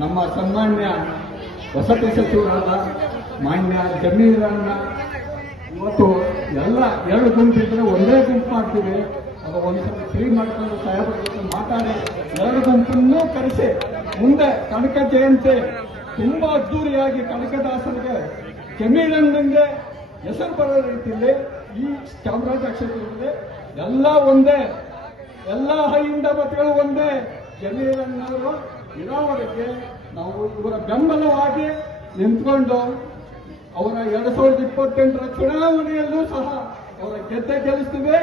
ನಮ್ಮ ಸನ್ಮಾನ್ಯ ವಸತಿ ಸಚಿವರಾದ ಮಾನ್ಯ ಜಮೀರನ್ನ ಇವತ್ತು ಎಲ್ಲ ಎರಡು ಗುಂಪಿದ್ರೆ ಒಂದೇ ಗುಂಪು ಮಾಡ್ತೀವಿ. ಅದು ಒಂದ್ಸಲ ಫ್ರೀ ಮಾಡ್ಕೊಂಡು ಸಾಹೇಬ್ರ ಜೊತೆ ಮಾತಾಡಿ, ಎರಡು ಗುಂಪನ್ನು ಕರೆಸಿ, ಮುಂದೆ ಕನಕ ಜಯಂತಿ ತುಂಬಾ ಅದ್ದೂರಿಯಾಗಿ ಕನಕದಾಸರಿಗೆ ಜಮೀರಣ್ಣಂಗೆ ಹೆಸರು ಬರೋ ರೀತಿಯಲ್ಲಿ ಈ ಚಾಮರಾಜ ಕ್ಷೇತ್ರದಲ್ಲಿ ಎಲ್ಲ ಒಂದೇ, ಎಲ್ಲ ಹೈಯಿಂದ ಮತಗಳು ಒಂದೇ ಜಮೀರಣ್ಣವರು ಇರೋವರೆಗೆ ನಾವು ಇವರ ಬೆಂಬಲವಾಗಿ ನಿಂತ್ಕೊಂಡು ಅವರ ಎರಡ್ ಸಾವಿರದ ಇಪ್ಪತ್ತೆಂಟರ ಚುನಾವಣೆಯಲ್ಲೂ ಸಹ ಅವರ ಗೆದ್ದೆ ಗೆಲ್ಲಿಸ್ತೀವಿ.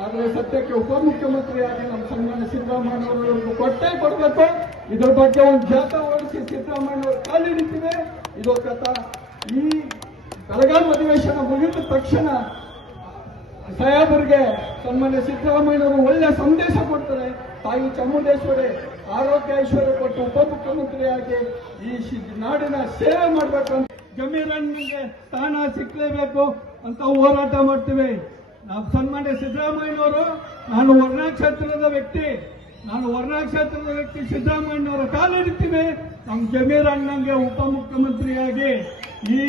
ಆದರೆ ಸದ್ಯಕ್ಕೆ ಉಪಮುಖ್ಯಮಂತ್ರಿಯಾಗಿ ನಮ್ಮ ಸನ್ಮಾನ್ಯ ಸಿದ್ದರಾಮಯ್ಯವರು ಕೊಟ್ಟೇ ಕೊಡಬೇಕು. ಇದ್ರ ಬಗ್ಗೆ ಒಂದು ಜಾಥಾ ಓಡಿಸಿ ಸಿದ್ದರಾಮಯ್ಯವರು ಕಾಲಿಡಿತೀವಿ ಇದು ಕಥ ಈ ಬೆಳಗಾವಿ ಅಧಿವೇಶನ ಮುಗಿದ ತಕ್ಷಣ ಸಾಹೇಬರಿಗೆ ಸನ್ಮಾನ್ಯ ಸಿದ್ದರಾಮಯ್ಯನವರು ಒಳ್ಳೆ ಸಂದೇಶ ಕೊಡ್ತಾರೆ. ತಾಯಿ ಚಾಮುಂಡೇಶ್ವರಿ ಆರೋಗ್ಯ ಐಶ್ವರ್ಯ ಕೊಟ್ಟು ಉಪಮುಖ್ಯಮಂತ್ರಿಯಾಗಿ ಈ ನಾಡಿನ ಸೇವೆ ಮಾಡಬೇಕು ಅಂತ ಜಮೀರಣ್ಣನಿಗೆ ಸ್ಥಾನ ಸಿಕ್ಕಲೇಬೇಕು ಅಂತ ಹೋರಾಟ ಮಾಡ್ತೀವಿ. ನಾವು ಸನ್ಮಾನ್ಯ ಸಿದ್ದರಾಮಯ್ಯನವರು, ನಾನು ವರ್ಣಾ ಕ್ಷೇತ್ರದ ವ್ಯಕ್ತಿ. ನಾನು ವರ್ಣಾ ಕ್ಷೇತ್ರದ ವ್ಯಕ್ತಿ ಸಿದ್ದರಾಮಯ್ಯನವರ ಕಾಲಿಡ್ತೀವಿ ನಮ್ಮ ಜಮೀರಣ್ಣನಿಗೆ ಉಪಮುಖ್ಯಮಂತ್ರಿಯಾಗಿ ಈ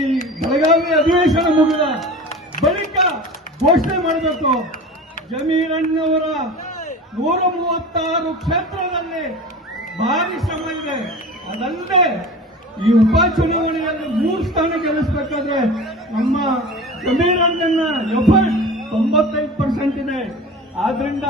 ಬೆಳಗಾವಿ ಅಧಿವೇಶನ ಮುಗಿದ ಬಳಿಕ ಘೋಷಣೆ ಮಾಡಬೇಕು. ಜಮೀರಣ್ಣವರ ನೂರ ಮೂವತ್ತಾರು ಕ್ಷೇತ್ರದಲ್ಲಿ ಭಾರಿ ಶ್ರಮ ಇದೆ. ಅದಲ್ಲದೆ ಈ ಉಪಚುನಾವಣೆಯಲ್ಲಿ ಮೂರು ಸ್ಥಾನ ಗೆಲ್ಲಿಸಬೇಕಾದ್ರೆ ನಮ್ಮ ಜಮೀರಣ್ಣನ ಎಫರ್ಟ್ ತೊಂಬತ್ತೈದು ಪರ್ಸೆಂಟ್ ಇದೆ. ಆದ್ರಿಂದ